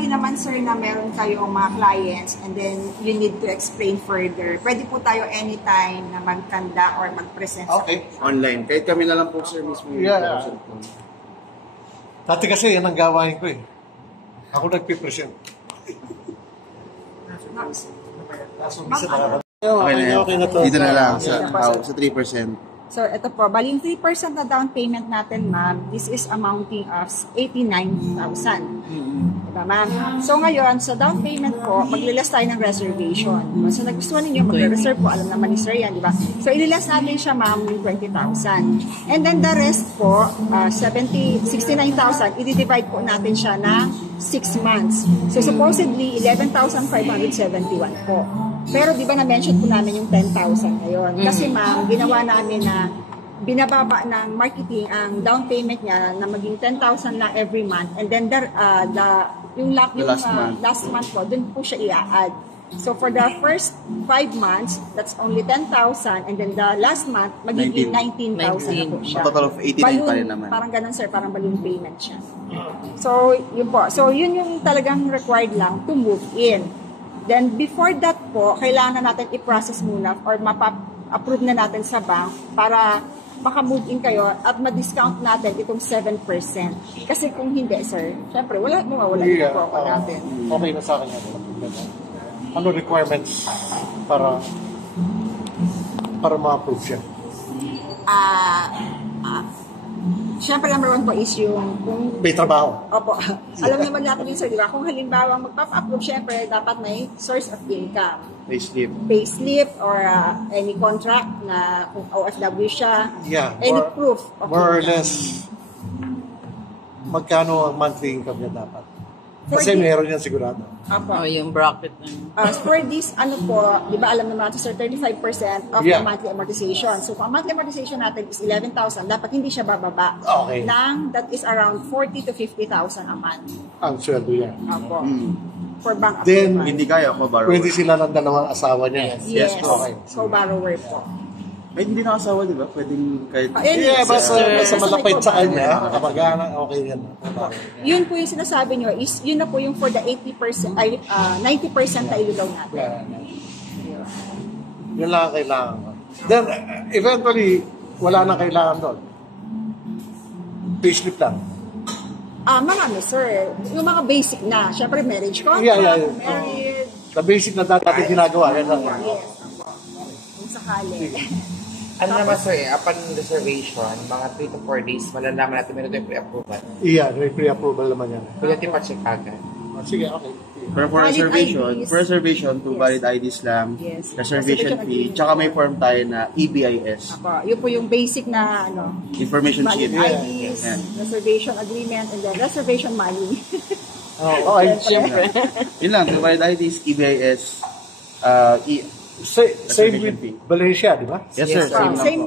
sakali naman, sir, na meron kayong mga clients and then you need to explain further, pwede po tayo anytime na magkanda or mag-present. Okay. Online. Kahit kami na lang po, sir, mismo. Yeah. Dati kasi yan ang gawain ko eh. Ako nagpipresent. Okay na to. Dito na lang sa 3%. So, ito po, bali yung 3% na down payment natin, ma'am, this is amounting of 89,000. Diba, ma'am? So, ngayon, sa down payment po, maglilas tayo ng reservation. So, nagustuhan ninyo mag-reserve po, alam naman ni sir yan, di ba? So, ililas natin siya, ma'am, yung 20,000. And then, the rest po, 69,000, i-divide po natin siya ng 6 months. So, supposedly, 11,571 po. Pero di ba na-mention po namin yung 10,000 ngayon? Kasi ma'am, ginawa namin na binababa ng marketing ang down payment niya na maging 10,000 lang every month. And then yung last month po, dun po siya i-add. So for the first 5 months, that's only 10,000. And then the last month, magiging 19,000 na po siya. A total of 89 pa rin naman. Parang ganun sir, parang balloon payment siya. So yun po. So yun yung talagang required lang to move in. Then, before that po, kailangan natin i-process muna or mapa-approve na natin sa bank para maka-move in kayo at ma-discount natin itong 7%. Kasi kung hindi, sir, syempre, mawawala yung po natin. Okay na sa akin yan. Ano requirements para ma-approve siya? Siyempre, number 1 po is yung kung may trabaho. Opo. Alam naman natin yun, sir, di ba? Kung halimbawa magpapa-approve, siyempre, dapat may source of income. Payslip or any contract na kung OFW siya. Yeah. Any proof of more or income. less, magkano ang monthly income niya dapat? Kasi For meron yan sigurado. Opo. Yung bracket na For this, ano po, di ba alam naman natin, sir, 35% of the monthly amortization. So, kung ang monthly amortization natin is 11,000, dapat hindi siya bababa. Okay. That is around 40 to 50,000 a month. Ang sweldo yan. Opo. For bank Then, approval. Hindi kaya ako borrower. Pwede sila ng dalawang asawa niya. Yes. Okay. Co-borrower po. Ay, hindi nakasawa, di ba? Pwedeng kahit... Yeah, basta malapit sa kanya, kapag okay yan. Yun po yung sinasabi nyo, is yun na po yung for the 80%, 90% na ilulaw natin. Yeah. Yun lang ang kailangan ko. Then, eventually, wala na kailangan doon. Payslip lang. Marami, sir. Yung mga basic na. Siyempre, marriage contract, Yeah. married. The basic na dati ginagawa. Yan lang. Yes. Kung sakali. Ano naman sir, upon reservation, mga 3 to 4 days, malalaman natin meron tayong pre-approval. Yeah, may pre-approval naman yan. Pwede natin pa-check agad. Sige, okay. Pero for reservation, to valid IDs lang, Yes. reservation fee, tsaka may form tayo na EBIS. Yun po yung basic na Information sheet. valid IDs, reservation agreement, and then reservation money. Okay, Siyempre. Yun lang, to valid IDs, EBIS, same with Valencia, di ba? Yes, sir.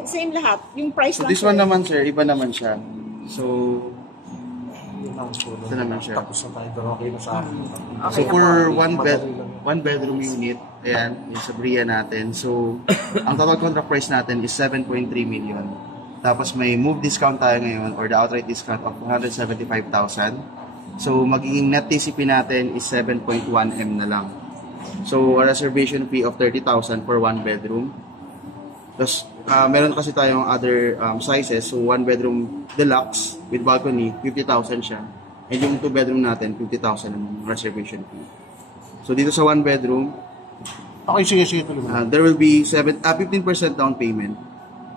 Same lahat. Yung price So lang. this one naman, sir, iba naman siya. So, ito naman siya. Tapos na tayo doon, okay na sa akin. So for one bedroom unit, ayan, yung sa Bria natin. So, ang total contract price natin is 7.3 million. Tapos may move discount tayo ngayon or the outright discount of 275,000. So, magiging net TCP natin is 7.1 M na lang. So, a reservation fee of 30,000 for one bedroom. Tapos, meron kasi tayong other sizes. So, one bedroom deluxe with balcony, 50,000 siya. And yung two bedroom natin, 50,000 ang reservation fee. So, dito sa one bedroom, okay, sige, tuloy. there will be 15% down payment.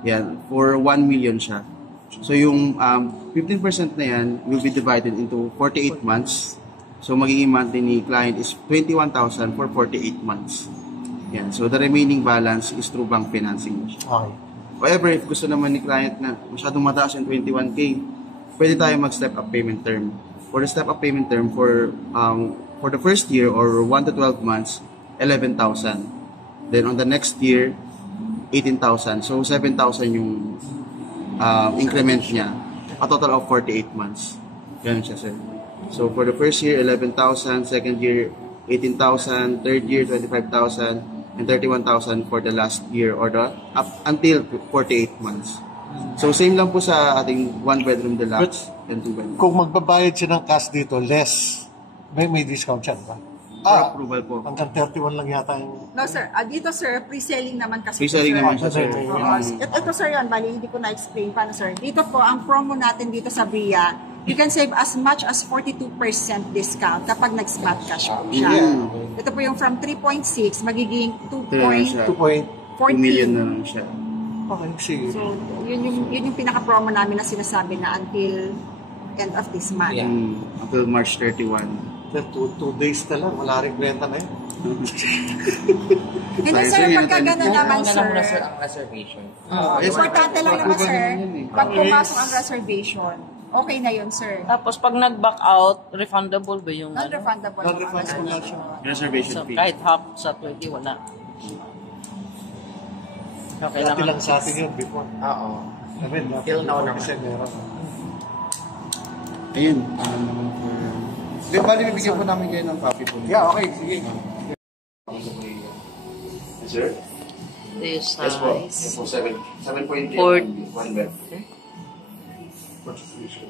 Yan, for 1 million siya. So, yung 15% na yan will be divided into 48 months. So, magiging monthly ni client is 21,000 for 48 months. Yan. So, the remaining balance is through bank financing. Okay. However, if gusto naman ni client na masyadong mataas yung 21K, pwede tayo mag-step up payment term. For the step up payment term, for the first year or 1 to 12 months, 11,000. Then, on the next year, 18,000. So, 7,000 yung increment niya. A total of 48 months. Ganun siya, sir. So, for the first year, 11,000. Second year, 18,000. Third year, 25,000. And 31,000 for the last year or up until 48 months. So, same lang po sa ating one bedroom deluxe and two bedroom. Kung magbabayad siya ng cash dito, less May discount siya, di ba? For approval po. Hanggang 31 lang yata yung... No, sir. Dito, sir, pre-selling naman kasi. Pre-selling sir. naman siya, sir. Ito, sir, yun. Bali, hindi ko na-explain paano, sir. Dito po, ang promo natin dito sa Bria, you can save as much as 42% discount kapag nag-smart cash po siya. Yeah. Ito po yung from 3.6, magiging Ito na siya. 2.14. 2 million na lang siya. Okay, sige. So, yun yung pinaka-promo namin na sinasabi na until end of this month. Yeah. Until March 31. Then, 2 days na lang, wala rin renta na yun. Hindi, Sorry, sir, sir, pagka yun, gano'n naman, Una sir. lang muna, sir, ang reservation. Yes, Importante lang naman, approval sir, na yun eh. pag pumasok ang reservation, okay na yun, sir. Tapos pag nag-back out, refundable ba yung Non-refundable. Non-refundable lang siya. Reservation So, fee. kahit half sa 20, wala. Okay lang. Dati lang sa atin yun before. Oo. I mean, Till now naman. kasi meron. Ayun. Di ba, bibigyan po namin kayo ng copy po. Yeah, okay, sige. Yes, sir? This Yes po. Yes size. po, 7.8. Four- 1 bed.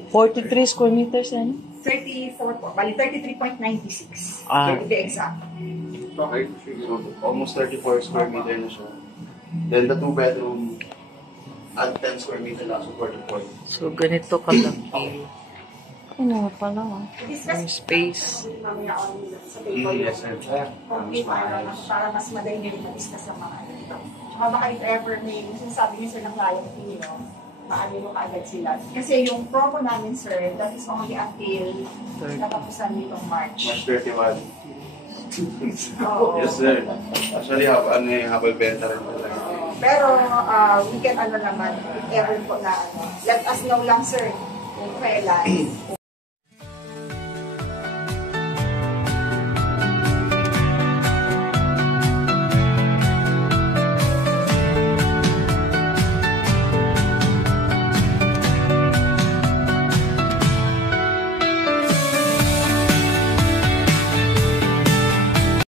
43 square meters, ano? 34 po. Bali, 33.96. Ah. To be exact. Okay. So, almost 34 square meter na siya. Then the 2-bedroom at 10 square meter lang, so 44. So, ganito kalaki. Ano pala, yung space. Mamaya on sa table. Yes, sir. Okay, para mas madali yung mag-discuss sa mga ito. Tsaka baka if ever may sinasabi niyo sir ng client niyo, maano nyo kaagad sila. Kasi yung promo namin, sir, that is only until natapusan nitong March. March 31. Oo. Yes, sir. Actually, habal benta rin talaga. Pero we can ano naman, if ever po na ano, let us know lang, sir, kung kailan,